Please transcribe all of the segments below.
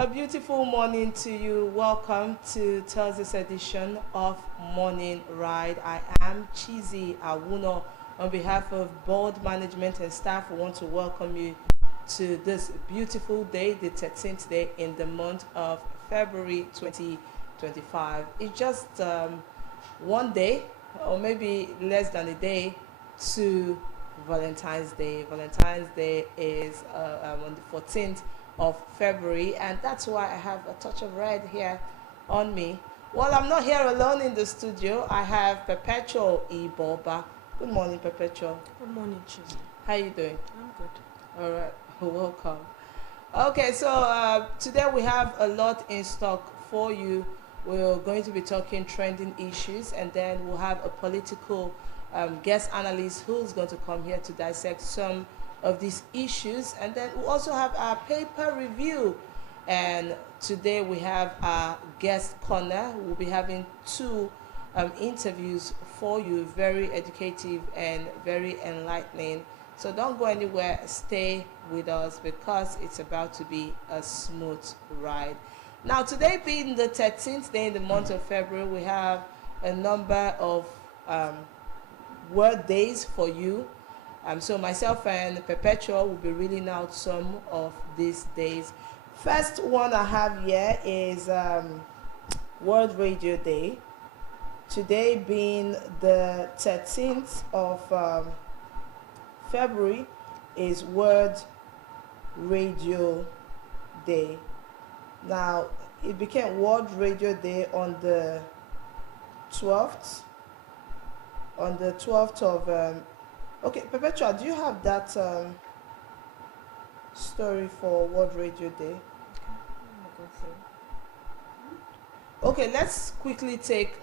A beautiful morning to you. Welcome to Thursday's edition of Morning Ride. I am Chizi Awuno. On behalf of board management and staff, we want to welcome you to this beautiful day, the 13th day in the month of February 2025. It's just one day, or maybe less than a day, to Valentine's Day. Valentine's Day is on the 14th of February, and that's why I have a touch of red here on me. Well, I'm not here alone in the studio. I have Perpetual Iboba. Good morning, Perpetual. Good morning, Chizi. How you doing? I'm good. All right, welcome. Okay, so today we have a lot in stock for you. We're going to be talking trending issues, and then we'll have a political guest analyst who's going to come here to dissect some of these issues, and then we'll also have our paper review. And today we have our guest corner. We'll be having two interviews for you, very educative and very enlightening. So don't go anywhere, stay with us because it's about to be a smooth ride. Now, today being the 13th day in the month of February, we have a number of word days for you. So myself and Perpetual will be reading out some of these days. First one I have here is World Radio Day. Today being the 13th of February is World Radio Day. Now, it became World Radio Day on the 12th. On the 12th of... okay, Perpetua, do you have that story for World Radio Day? Okay, let's quickly take...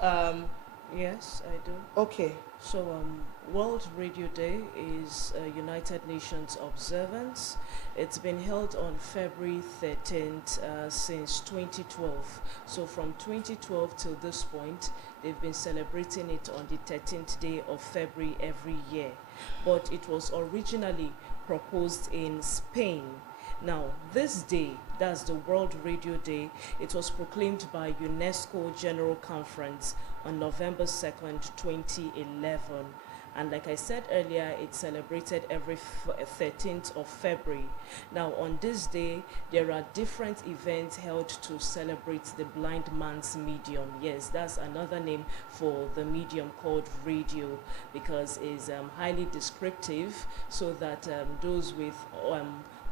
Yes, I do. okay. So, World Radio Day is a United Nations observance. It's been held on February 13th since 2012. So, from 2012 till this point, they've been celebrating it on the 13th day of February every year. But it was originally proposed in Spain. Now, this day, that's the World Radio Day, it was proclaimed by UNESCO General Conference on November 2nd, 2011. And like I said earlier, it's celebrated every 13th of February. Now, on this day, there are different events held to celebrate the blind man's medium. Yes, that's another name for the medium called radio, because it's highly descriptive, so that those with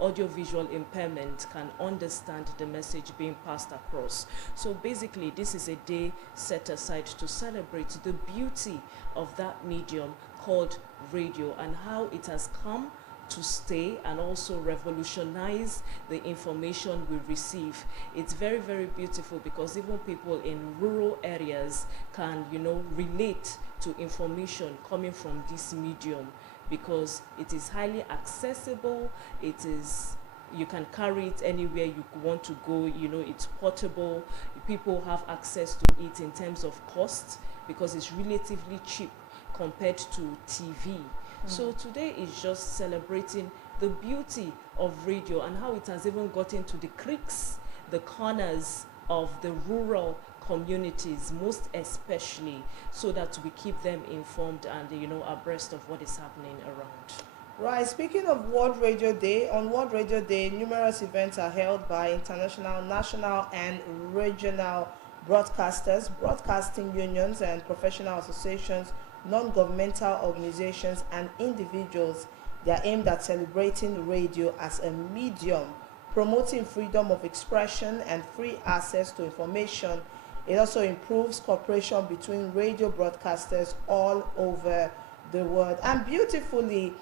audiovisual impairment can understand the message being passed across. So basically, this is a day set aside to celebrate the beauty of that medium called radio and how it has come to stay and also revolutionize the information we receive. It's very, very beautiful because even people in rural areas can, relate to information coming from this medium, because it is highly accessible. You can carry it anywhere you want to go. It's portable. People have access to it in terms of cost because it's relatively cheap compared to TV. So today is just celebrating the beauty of radio and how it has even gotten to the creeks, the corners of the rural communities, most especially, so that we keep them informed and abreast of what is happening around. Right, speaking of World Radio Day, on World Radio Day, numerous events are held by international, national, and regional broadcasters, broadcasting unions and professional associations, non-governmental organizations, and individuals. They are aimed at celebrating radio as a medium, promoting freedom of expression and free access to information. It also improves cooperation between radio broadcasters all over the world. And beautifully,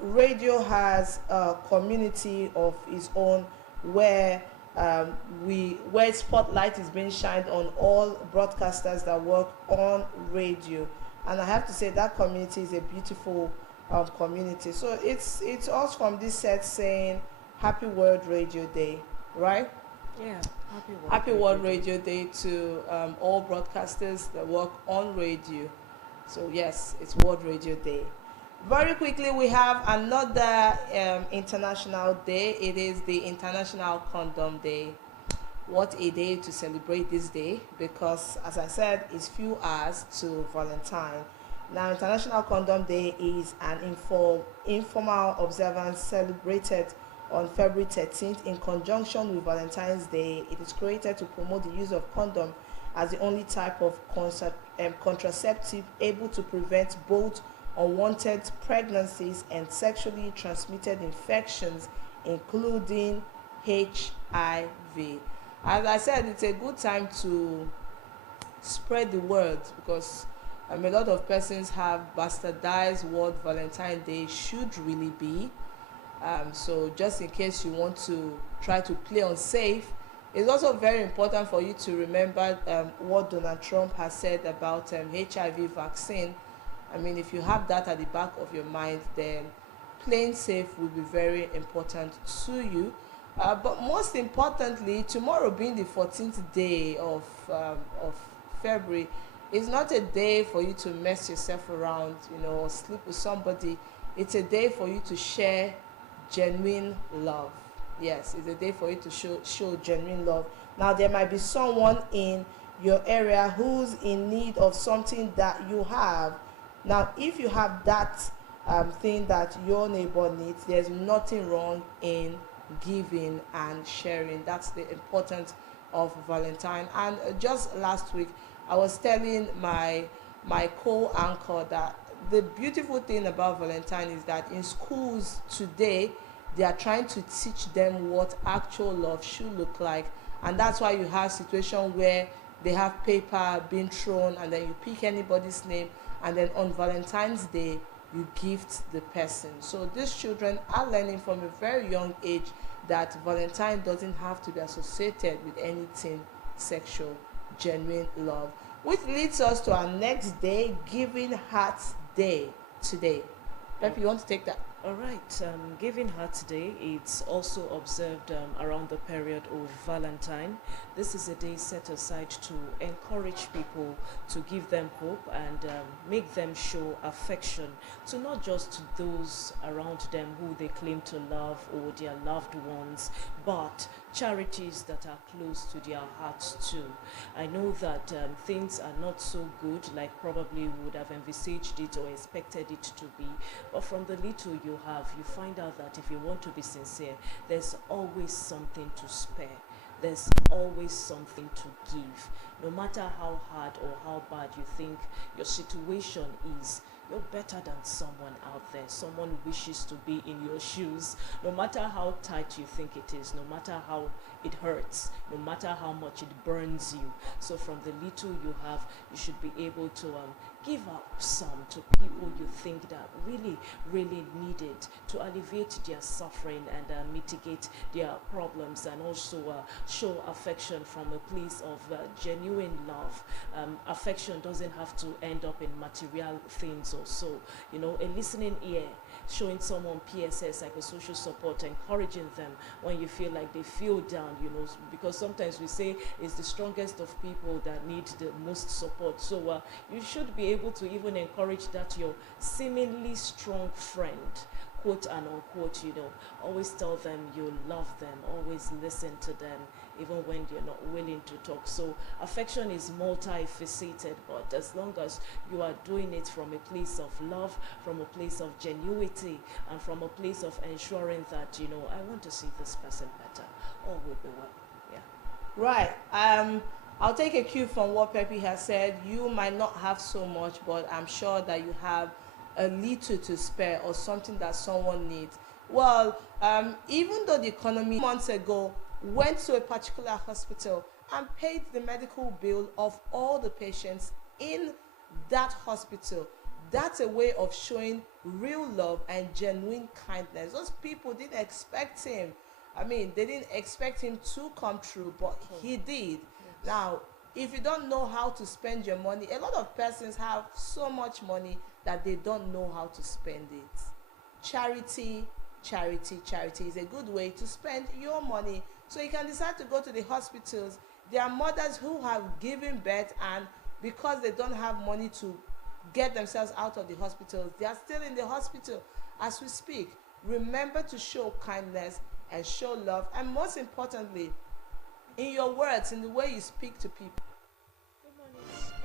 radio has a community of its own where where spotlight is being shined on all broadcasters that work on radio. And I have to say that community is a beautiful community. So it's us from this set saying Happy World Radio Day, right? Yeah, Happy World Radio Day to all broadcasters that work on radio. So yes, it's World Radio Day. Very quickly, we have another international day. It is the International Condom Day. what a day to celebrate this day, because as I said, it's few hours to Valentine. Now, International Condom Day is an informal observance celebrated on February 13th in conjunction with Valentine's Day. It is created to promote the use of condom as the only type of contraceptive able to prevent both unwanted pregnancies and sexually transmitted infections, including HIV. As I said, it's a good time to spread the word, because a lot of persons have bastardized what Valentine Day should really be. So just in case you want to try to play on safe, it's also very important for you to remember what Donald Trump has said about HIV vaccine. If you have that at the back of your mind, then playing safe will be very important to you. But most importantly, tomorrow being the 14th day of February, is not a day for you to mess yourself around, or sleep with somebody. It's a day for you to share genuine love. Yes, it's a day for you to show genuine love. Now, there might be someone in your area who's in need of something that you have. Now, if you have that thing that your neighbor needs, there's nothing wrong in giving and sharing. That's the importance of Valentine. And just last week, I was telling my co-anchor that the beautiful thing about Valentine is that in schools today, they are trying to teach them what actual love should look like. And that's why you have situations where they have paper being thrown, and then you pick anybody's name, and then on Valentine's Day you gift the person. So these children are learning from a very young age that Valentine doesn't have to be associated with anything sexual, genuine love. Which leads us to our next day, Giving Hearts Day today. Pepe, you want to take that? All right, Giving Heart Day, it's also observed around the period of Valentine. This is a day set aside to encourage people, to give them hope, and make them show affection to not just those around them who they claim to love or their loved ones, but charities that are close to their hearts too. I know that things are not so good like probably would have envisaged it or expected it to be, but from the little you have, you find out that if you want to be sincere, there's always something to spare. There's always something to give. No matter how hard or how bad you think your situation is, you're better than someone out there. Someone wishes to be in your shoes. No matter how tight you think it is, no matter how it hurts, no matter how much it burns you. So from the little you have, you should be able to give up some to people you think that really, really need it, to alleviate their suffering and mitigate their problems, and also show affection from a place of genuine love. Affection doesn't have to end up in material things or so. A listening ear, showing someone PSS, psychosocial support, encouraging them when you feel like they feel down, because sometimes we say it's the strongest of people that need the most support. So you should be able to even encourage that your seemingly strong friend, quote and unquote, always tell them you love them, always listen to them, even when they're not willing to talk. So affection is multifaceted, but as long as you are doing it from a place of love, from a place of genuity, and from a place of ensuring that, I want to see this person better, all will be well. Yeah. Right. I'll take a cue from what Pepe has said. You might not have so much, but I'm sure that you have a little to spare, or something that someone needs. Well, even though the economy months ago went to a particular hospital and paid the medical bill of all the patients in that hospital, that's a way of showing real love and genuine kindness. Those people didn't expect him. They didn't expect him to come true, but he did. Yes. Now, if you don't know how to spend your money, a lot of persons have so much money that they don't know how to spend it. Charity is a good way to spend your money. So you can decide to go to the hospitals. There are mothers who have given birth, and because they don't have money to get themselves out of the hospitals, they are still in the hospital as we speak. Remember to show kindness and show love, and most importantly, in your words, in the way you speak to people. Good morning.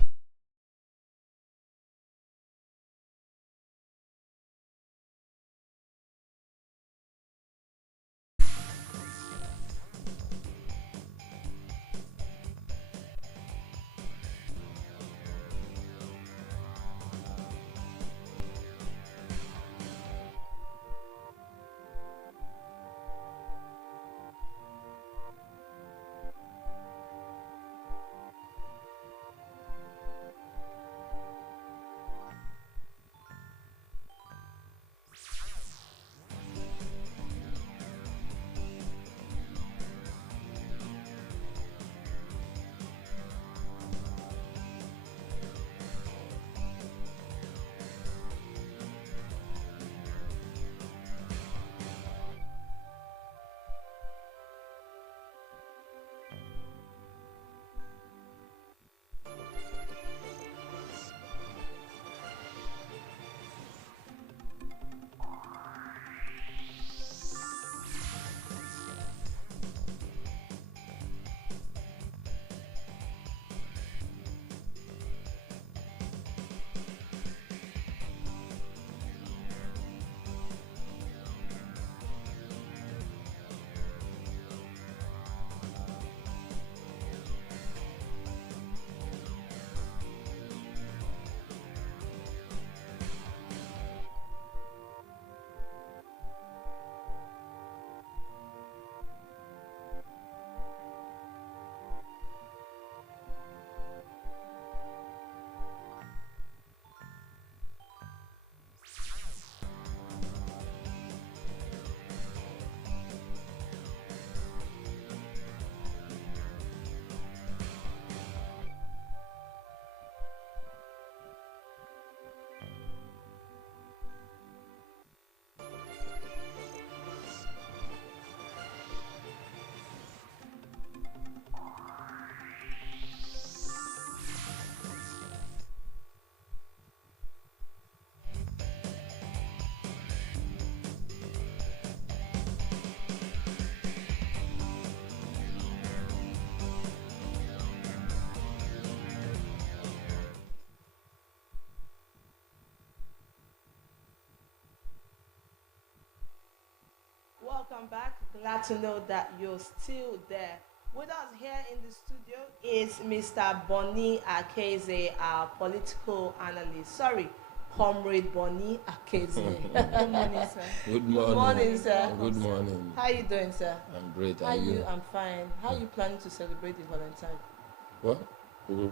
Welcome back. Glad to know that you're still there. With us here in the studio is Mr. Bonny Akeze, our political analyst. Sorry, Comrade Bonny Akeze. Good morning, sir. Good Good morning. morning, sir. Good morning. How you doing, sir? I'm great. How Are you? you? I'm fine. How are you planning to celebrate the Valentine? What? We'll